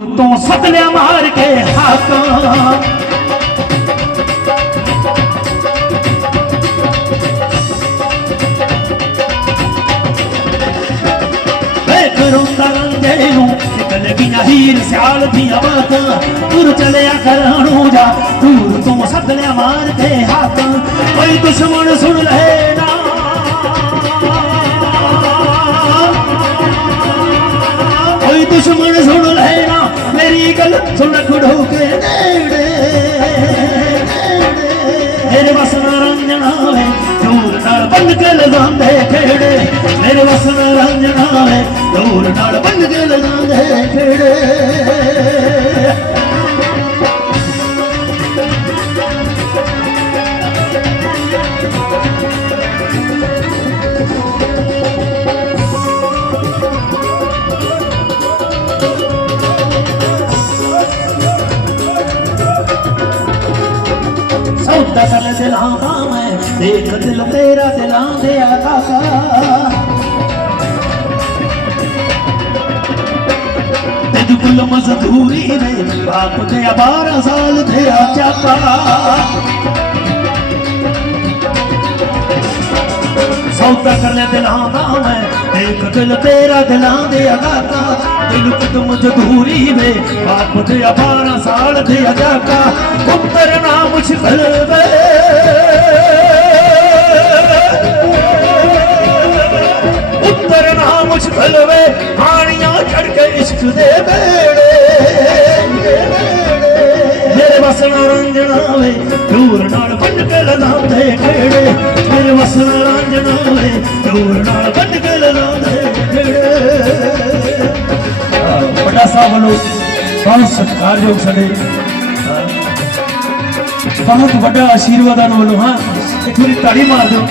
ਤੋਂ ਸੱਦ ਮਾਰ ਕੇ ਹਾਕਾਂ। ਨਿਕਲ ਗਈਆਂ ਹੀਰ ਸਿਆਲ ਦੀਆਂ ਬਾਤਾਂ। ਤੁਰ ਚਲਿਆ ਕਰਾਣੂ ਜਾ ਦੂਰ ਤੋਂ ਸੱਦ ਮਾਰ ਕੇ ਹਾਕਾਂ। ਕੋਈ ਦੁਸ਼ਮਣ ਸੁਣ ਲੈ ਨਾ। ਓਏ ਦੁਸ਼ਮਣ ਸੁਣ ਮੇਰੀ ਸੁਣ ਖੜੋ ਕੇ ਨੇੜੇ ਮੇਰੇ ਵਸਨਾ ਰੰਜਣਾ ਵੇ ਦੂਰ ਨਾਲ ਬੰਨ ਕੇ ਲਗਾਉਂਦੇ ਖੇੜੇ। ਮੇਰੇ ਵਸਨਾ ਰੰਜਣਾ ਵੇ ਦੂਰ ਨਾਲ ਬੰਨ ਕੇ ਲਗਾਉਂਦੇ ਖੇੜੇ। ਸੌਦਾ ਕਰ ਦਿਲਾਂ ਦਾ ਮੈਂ ਦੇਖ ਦਿਲ ਤੇਰਾ ਦਿਲਾਂ ਦੇ ਆ ਕਾਕਾ ਤੈਨੂੰ ਕੁੱਲ ਮਜ਼ਦੂਰੀ ਨੇ ਬਾਪ ਦੇ 12 ਸਾਲ ਦੇ ਆ ਚਾਕਾ ਸੌਦਾ ਕਰ ਲੈ ਦਿਲਾਂ ਦਾ ਮੈਂ ਦੇਖ ਦਿਲ ਤੇਰਾ ਦਿਲਾਂ ਦੇ ਅਗਾਤਾ ਤੈਨੂੰ ਕਿਤੋਂ ਮਜਦੂਰੀ ਵੇ। ਬਾਪ ਦੇ 12 ਸਾਲ ਦੇ ਅਗਾਤਾ ਪੁੱਤਰ ਮੁਸ਼ਕਲ ਵੇ। ਪੁੱਤਰ ਨਾ ਮੁਸ਼ਕਲ ਵੇ। ਹਾਣੀਆਂ ਚੜ ਕੇ ਇਸ਼ਕ ਦੇ ਬੇੜੇ। ਮੇਰੇ ਵਸਣਾ ਰੰਜਣਾ ਵੇ। ਦੂਰ ਨਾਲ ਬੰਨ ਕੇ ਲਗਾਉਂਦੇ ਖੇੜੇ। ਮੇਰੇ ਵਸਣਾ ਰੰਜਣਾ ਵੇ। ਦੂਰ ਨਾਲ ਵੱਲੋਂ ਬਹੁਤ ਸਤਿਕਾਰਯੋਗ ਸਾਡੇ ਬਹੁਤ ਵੱਡਾ ਆਸ਼ੀਰਵਾਦਾਂ ਵੱਲੋਂ ਹਾਂ ਇੱਕ ਵਾਰੀ ਤਾੜੀ ਮਾਰ ਦਿਓ